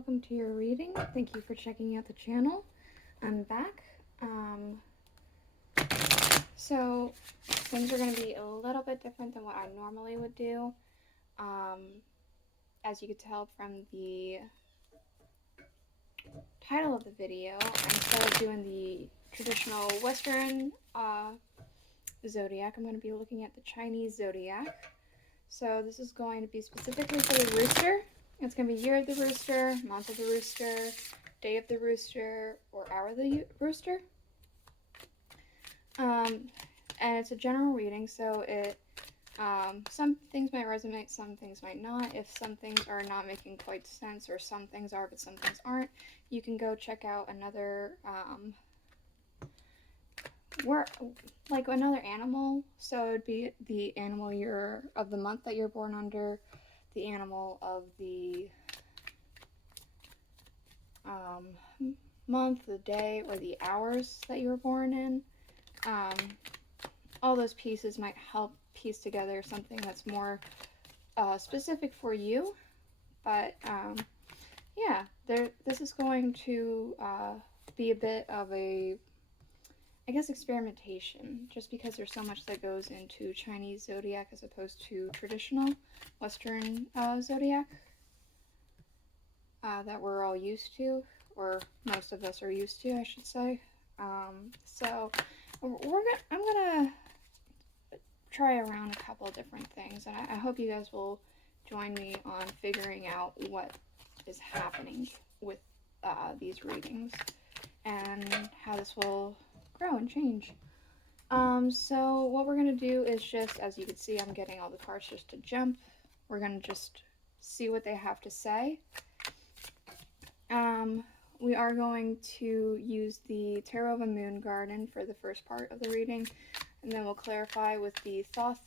welcome to your reading. Thank you for checking out the channel. I'm back. So things are going to be a little bit different than what I normally would do. As you could tell from the title of the video, instead of doing the traditional Western zodiac, I'm going to be looking at the Chinese zodiac. So this is going to be specifically for the rooster. It's going to be year of the rooster, month of the rooster, day of the rooster, or hour of the rooster. And it's a general reading, so some things might resonate, some things might not. If some things are not making quite sense, or some things are but some things aren't, you can go check out another another animal. So it would be the animal year of the month that you're born under, the animal of the month, the day, or the hours that you were born in. All those pieces might help piece together something that's more specific for you. But yeah, this is going to be a bit of a, I guess, experimentation, just because there's so much that goes into Chinese zodiac as opposed to traditional Western zodiac that we're all used to, or most of us are used to, I should say. So I'm gonna try around a couple of different things, and I hope you guys will join me on figuring out what is happening with these readings and how this will grow and change. So what we're going to do is just, as you can see, I'm getting all the cards just to jump. We're going to just see what they have to say. We are going to use the Tarot of a Moon Garden for the first part of the reading, and then we'll clarify with the Thoth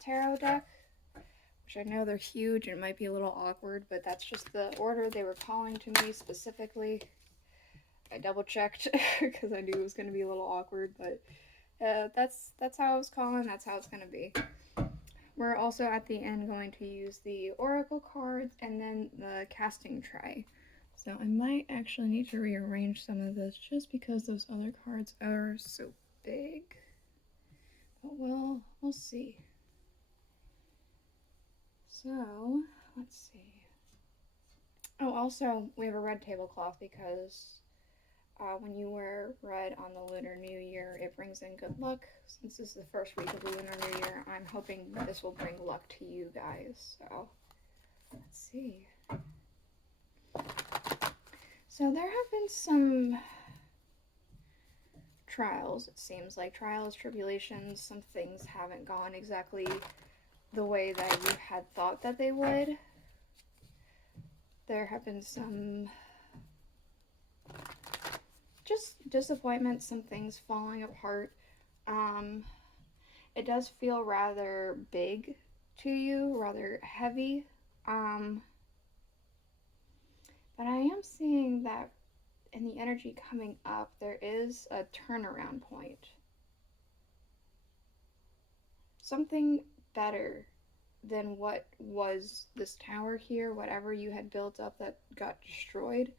tarot deck, which I know they're huge and it might be a little awkward, but that's just the order they were calling to me specifically. I double checked because I knew it was going to be a little awkward, but that's how I was calling. That's how it's going to be. We're also at the end going to use the oracle cards and then the casting tray. So I might actually need to rearrange some of this just because those other cards are so big. But we'll see. So let's see. Oh, also we have a red tablecloth because when you wear red on the Lunar New Year, it brings in good luck. Since this is the first week of the Lunar New Year, I'm hoping this will bring luck to you guys. So, let's see. So there have been some trials, it seems like. Trials, tribulations, some things haven't gone exactly the way that you had thought that they would. There have been some just disappointments, some things falling apart. It does feel rather big to you, rather heavy. But I am seeing that in the energy coming up, there is a turnaround point. Something better than what was this tower here, whatever you had built up that got destroyed.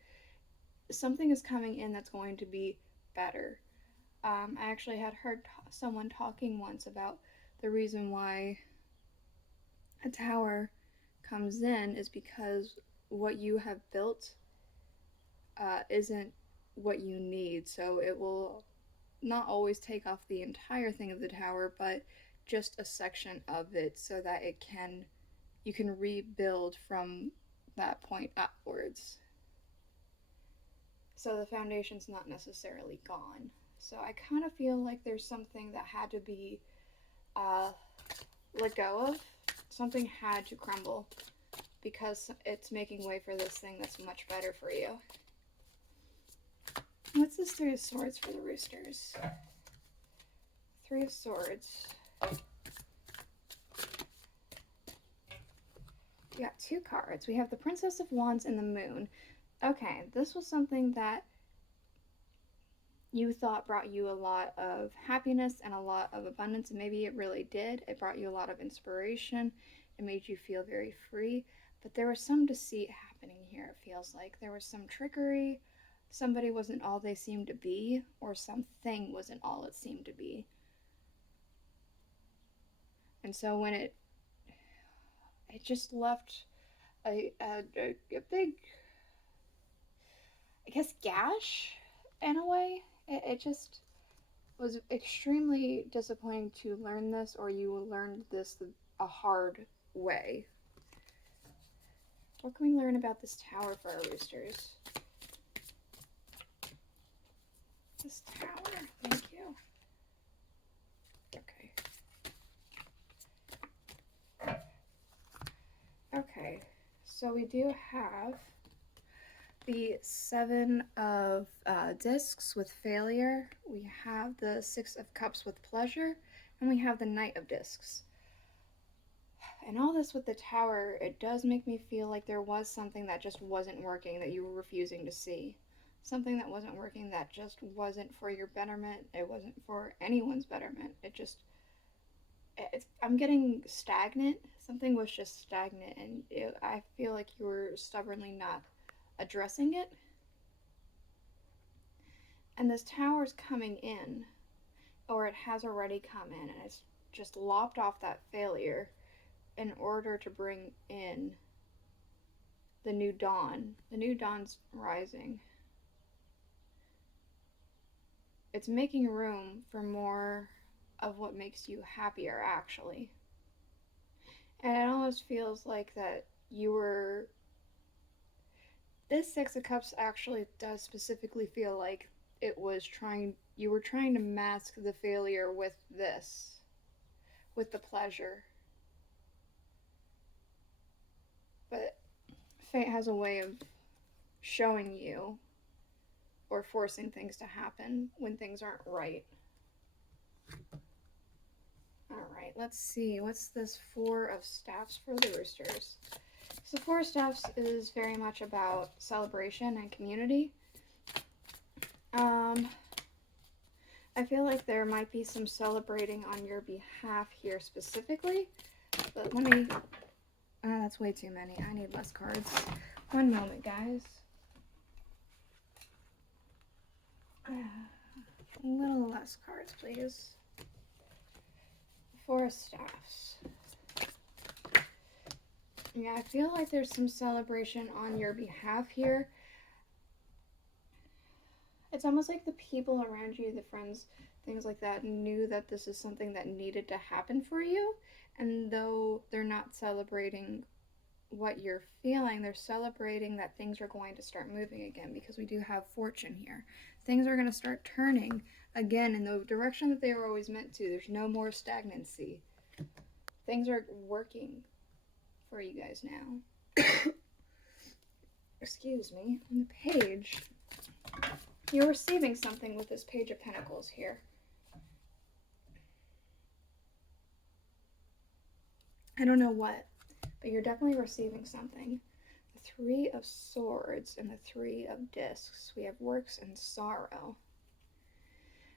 Something is coming in that's going to be better. I actually had heard someone talking once about the reason why a tower comes in is because what you have built isn't what you need. So it will not always take off the entire thing of the tower, but just a section of it so that you can rebuild from that point upwards. So the foundation's not necessarily gone. So I kind of feel like there's something that had to be let go of. Something had to crumble because it's making way for this thing that's much better for you. What's this Three of Swords for the roosters? Three of Swords. We got two cards. We have the Princess of Wands and the Moon. Okay, this was something that you thought brought you a lot of happiness and a lot of abundance, and maybe it really did. It brought you a lot of inspiration. It made you feel very free, but there was some deceit happening here. here, it feels like. There was some trickery, somebody wasn't all they seemed to be, or something wasn't all it seemed to be. And so when it just left a big, I guess, gash in a way. It just was extremely disappointing to learn this, or you learned this a hard way. What can we learn about this tower for our roosters? This tower, thank you. Okay, so we do have the 7 of discs with failure, we have the 6 of cups with pleasure, and we have the Knight of discs. And all this with the tower, it does make me feel like there was something that just wasn't working that you were refusing to see. Something that wasn't working that just wasn't for your betterment. It wasn't for anyone's betterment. I'm getting stagnant. Something was just stagnant, and I feel like you were stubbornly not addressing it. And this tower's coming in, or it has already come in, and it's just lopped off that failure in order to bring in the new dawn. The new dawn's rising. It's making room for more of what makes you happier, actually. And it almost feels like that this 6 of Cups actually does specifically feel like you were trying to mask the failure with this, with the pleasure. But fate has a way of showing you or forcing things to happen when things aren't right. Alright, let's see. What's this 4 of Staffs for the Roosters? So 4 of Staffs is very much about celebration and community. I feel like there might be some celebrating on your behalf here specifically. But let me... that's way too many. I need less cards. One moment, guys. A little less cards, please. 4 of Staffs. Yeah, I feel like there's some celebration on your behalf here. It's almost like the people around you, the friends, things like that, knew that this is something that needed to happen for you. And though they're not celebrating what you're feeling, they're celebrating that things are going to start moving again, because we do have fortune here. Things are going to start turning again in the direction that they were always meant to. There's no more stagnancy. Things are working for you guys now. Excuse me. On the page, you're receiving something with this Page of Pentacles here. I don't know what, but you're definitely receiving something. The 3 of Swords and the 3 of Discs. We have works and sorrow.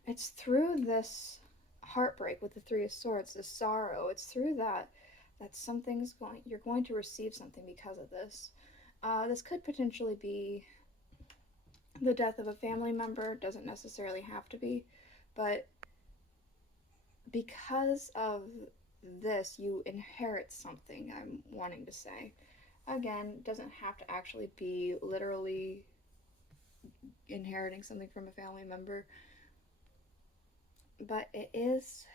It's through this heartbreak with the 3 of Swords, the sorrow. It's through that you're going to receive something because of this. This could potentially be the death of a family member. Doesn't necessarily have to be, but because of this, you inherit something, I'm wanting to say. Again, doesn't have to actually be literally inheriting something from a family member, but it is...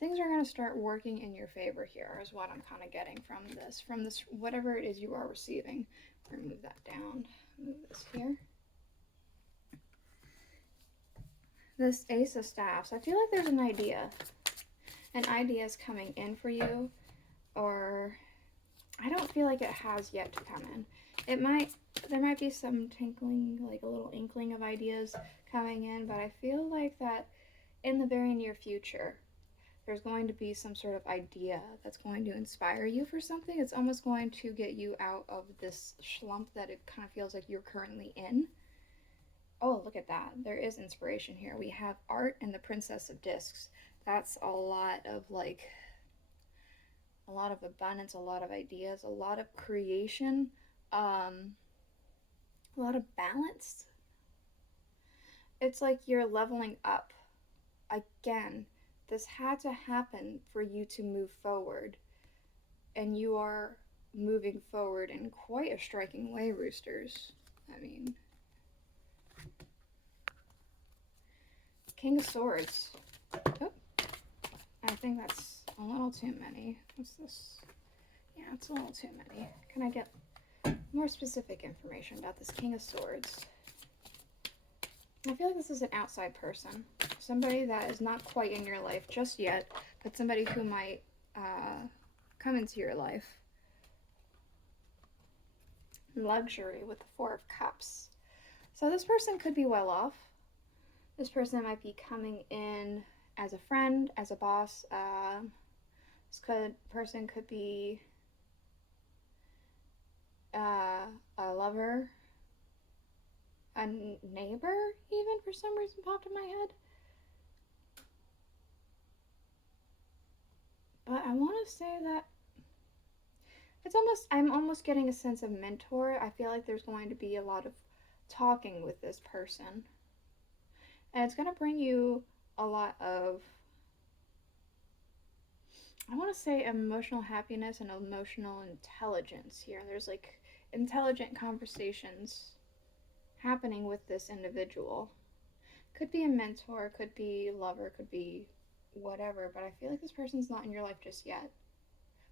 Things are going to start working in your favor here, is what I'm kind of getting from this, whatever it is you are receiving. Remove that down. Move this here. This Ace of Staffs, I feel like there's an idea. An idea is coming in for you, or I don't feel like it has yet to come in. There might be some tinkling, like a little inkling of ideas coming in, but I feel like that in the very near future, there's going to be some sort of idea that's going to inspire you for something. It's almost going to get you out of this slump that it kind of feels like you're currently in. Oh, look at that. There is inspiration here. We have art and the Princess of Discs. That's a lot of, like, a lot of abundance, a lot of ideas, a lot of creation, a lot of balance. It's like you're leveling up. Again, this had to happen for you to move forward. And you are moving forward in quite a striking way, Roosters. I mean, King of Swords. Oh, I think that's a little too many. What's this? Yeah, it's a little too many. Can I get more specific information about this King of Swords? I feel like this is an outside person. Somebody that is not quite in your life just yet, but somebody who might come into your life. Luxury with the Four of Cups. So this person could be well off. This person might be coming in as a friend, as a boss. Person could be a lover, a neighbor, even for some reason popped in my head. But I want to say that I'm almost getting a sense of mentor. I feel like there's going to be a lot of talking with this person. And it's going to bring you a lot of, I want to say, emotional happiness and emotional intelligence here. There's like intelligent conversations happening with this individual. Could be a mentor, could be a lover, could be whatever, but I feel like this person's not in your life just yet.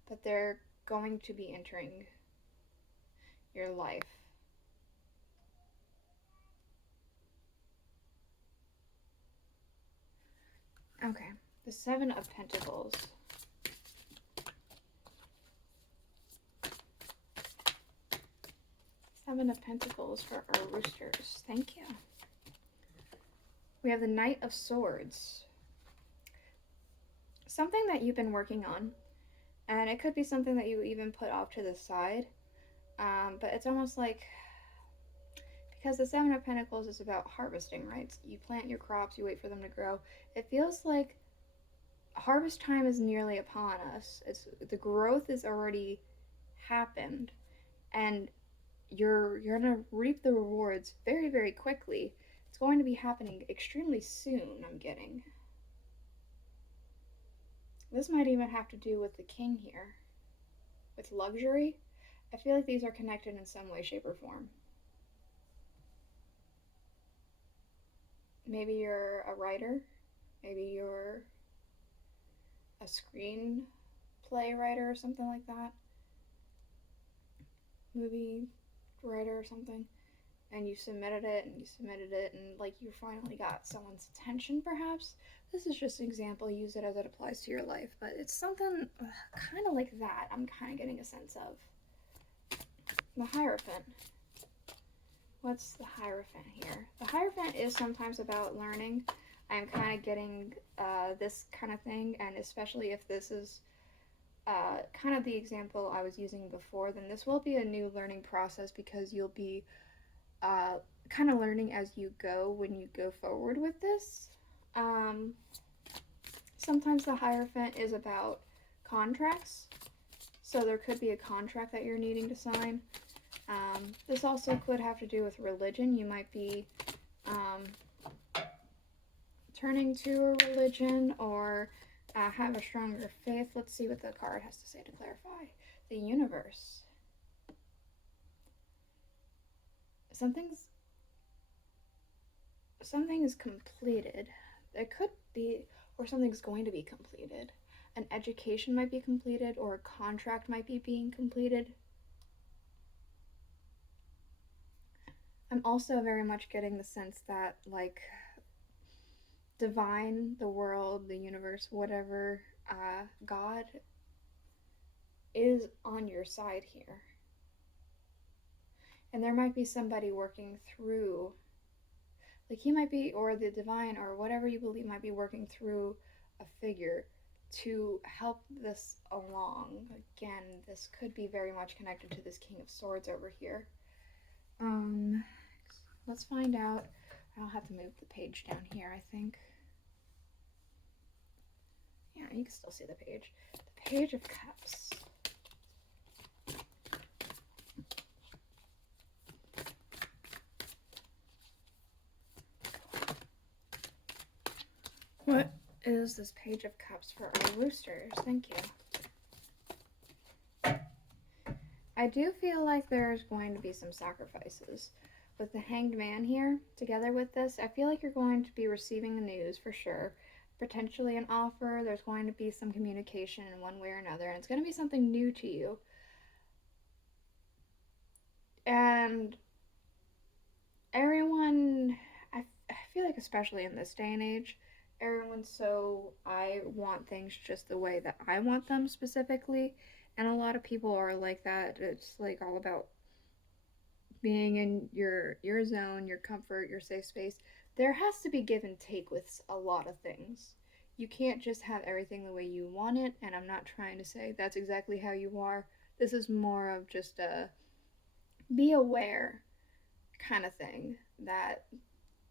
But they're going to be entering your life. Okay, the Seven of Pentacles. Seven of Pentacles for our roosters. Thank you. We have the Knight of Swords. Something that you've been working on, and it could be something that you even put off to the side, but it's almost like, because the Seven of Pentacles is about harvesting, right? So you plant your crops, you wait for them to grow. It feels like harvest time is nearly upon us. The growth has already happened, and you're gonna reap the rewards very, very quickly. It's going to be happening extremely soon, I'm getting. This might even have to do with the king here. With luxury. I feel like these are connected in some way, shape, or form. Maybe you're a writer. Maybe you're a screenplay writer or something like that. Movie writer or something. And you submitted it, and like you finally got someone's attention, perhaps. This is just an example. Use it as it applies to your life, but it's something kind of like that. I'm kind of getting a sense of. The Hierophant. What's the Hierophant here? The Hierophant is sometimes about learning. I'm kind of getting this kind of thing, and especially if this is kind of the example I was using before, then this will be a new learning process, because you'll be kind of learning as you go when you go forward with this. Sometimes the Hierophant is about contracts, so there could be a contract that you're needing to sign. This also could have to do with religion. You might be turning to a religion, or have a stronger faith. Let's see what the card has to say to clarify. The Universe. Something is completed. It could be, or something's going to be completed. An education might be completed, or a contract might be being completed. I'm also very much getting the sense that, like, divine, the world, the universe, whatever, God is on your side here. And there might be somebody working through, like he might be, or the divine, or whatever you believe might be working through a figure to help this along. Again, this could be very much connected to this King of Swords over here. Let's find out. I'll have to move the page down here, I think. Yeah, you can still see the page. The Page of Cups. What is this Page of Cups for our roosters? Thank you. I do feel like there's going to be some sacrifices. With the Hanged Man here, together with this, I feel like you're going to be receiving the news for sure. Potentially an offer, there's going to be some communication in one way or another, and it's going to be something new to you. And everyone, I feel like especially in this day and age, everyone's so, I want things just the way that I want them specifically. And a lot of people are like that. It's like all about being in your zone, your comfort, your safe space. There has to be give and take with a lot of things. You can't just have everything the way you want it, and I'm not trying to say that's exactly how you are. This is more of just a be aware kind of thing, that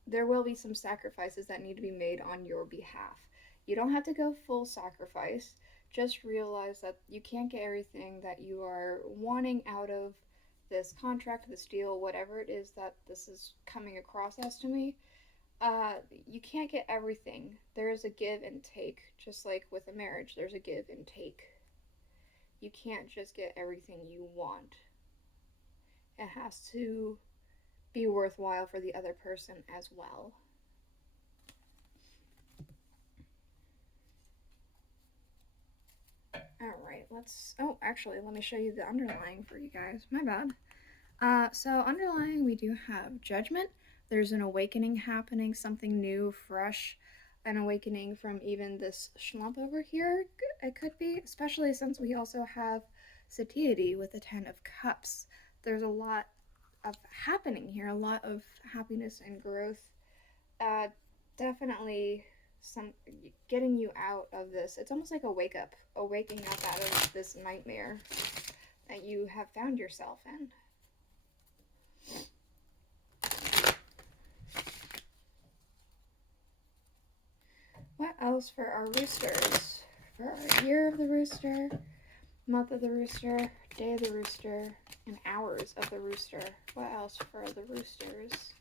there will be some sacrifices that need to be made on your behalf. You don't have to go full sacrifice. Just realize that you can't get everything that you are wanting out of this contract, this deal, whatever it is that this is coming across as to me. You can't get everything. There is a give and take, just like with a marriage, there's a give and take. You can't just get everything you want. It has to be worthwhile for the other person as well. Alright, actually, let me show you the underlying for you guys. My bad. So underlying, we do have judgment. There's an awakening happening, something new, fresh, an awakening from even this schlump over here. It could be, especially since we also have satiety with the 10 of Cups. There's a lot of happening here, a lot of happiness and growth. Definitely some getting you out of this. It's almost like a waking up out of this nightmare that you have found yourself in. What else for our roosters? For our year of the rooster, month of the rooster, day of the rooster, and hours of the rooster. What else for the roosters?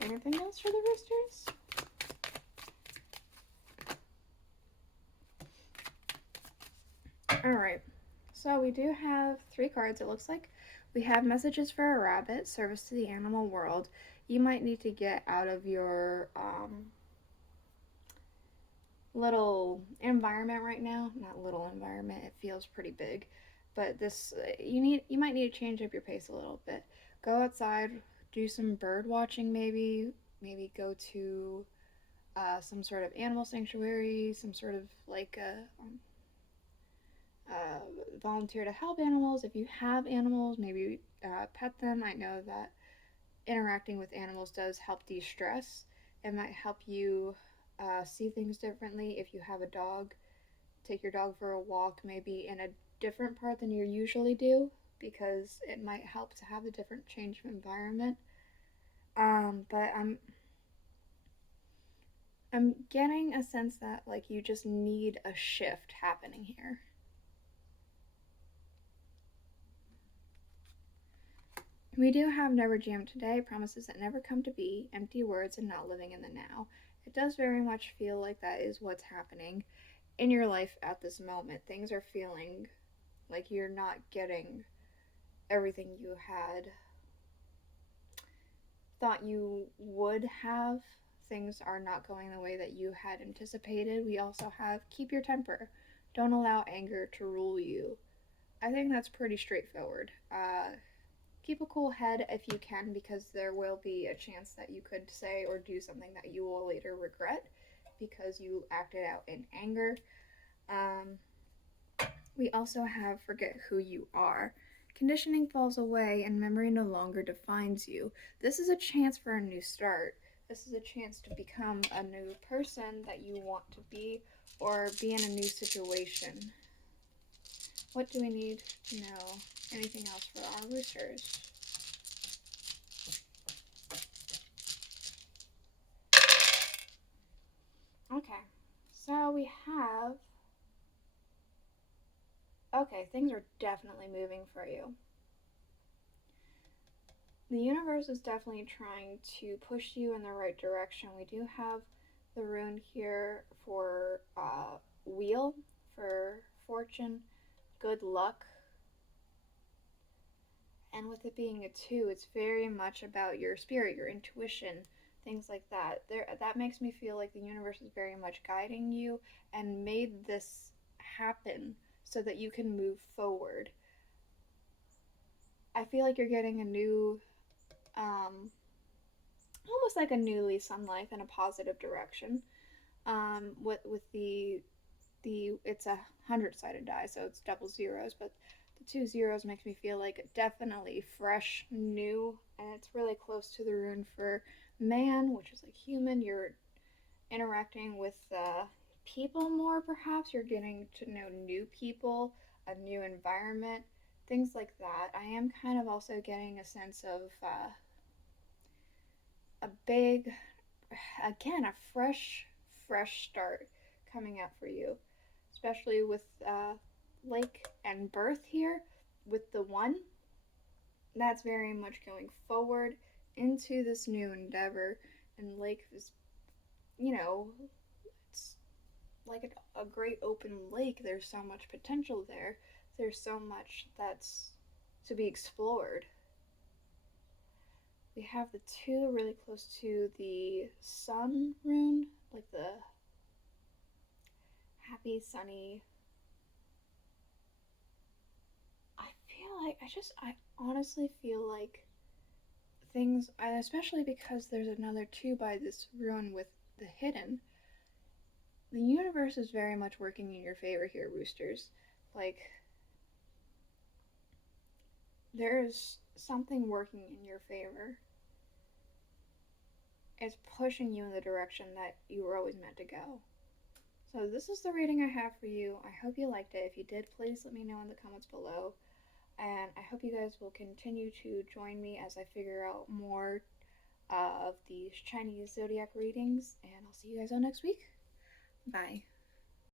Anything else for the roosters? Alright, so we do have 3 cards, it looks like. We have messages for a rabbit, service to the animal world. You might need to get out of your little environment right now. Not little environment, it feels pretty big. But this, you might need to change up your pace a little bit. Go outside, do some bird watching maybe go to some sort of animal sanctuary, some sort of like volunteer to help animals. If you have animals, maybe pet them. I know that interacting with animals does help de-stress. It might help you see things differently. If you have a dog, take your dog for a walk maybe in a different part than you usually do, because it might help to have a different change of environment. But I'm getting a sense that like you just need a shift happening here. We do have Never Jam Today, promises that never come to be, empty words and not living in the now. It does very much feel like that is what's happening in your life at this moment. Things are feeling like you're not getting everything you had thought you would have. Things are not going the way that you had anticipated. We also have keep your temper. Don't allow anger to rule you. I think that's pretty straightforward. Keep a cool head if you can, because there will be a chance that you could say or do something that you will later regret because you acted out in anger. We also have forget who you are. Conditioning falls away and memory no longer defines you. This is a chance for a new start. This is a chance to become a new person that you want to be, or be in a new situation. what do we need to know? Anything else for our roosters? Okay, so we have... Okay, things are definitely moving for you. The universe is definitely trying to push you in the right direction. We do have the rune here for wheel, for fortune, good luck. And with it being a 2, it's very much about your spirit, your intuition, things like that. That makes me feel like the universe is very much guiding you and made this happen so that you can move forward. I feel like you're getting a new, almost like a new lease on life in a positive direction. With the it's a 100-sided die, so it's double zeros, but the 2 zeros makes me feel like definitely fresh, new, and it's really close to the rune for man, which is like human. You're interacting with people more, perhaps. You're getting to know new people, a new environment, things like that. I am kind of also getting a sense of a big, again, a fresh start coming up for you, especially with Lake and Birth here with the 1. That's very much going forward into this new endeavor. And Lake is, it's like a great open lake. There's so much potential there. There's so much that's to be explored. We have the 2 really close to the sun rune, like the happy, sunny. I honestly feel like things, especially because there's another 2 by this rune with the hidden. The universe is very much working in your favor here, roosters. Like, there's something working in your favor. It's pushing you in the direction that you were always meant to go. So this is the reading I have for you. I hope you liked it. If you did, please let me know in the comments below. And I hope you guys will continue to join me as I figure out more of these Chinese zodiac readings. And I'll see you guys all next week. Bye.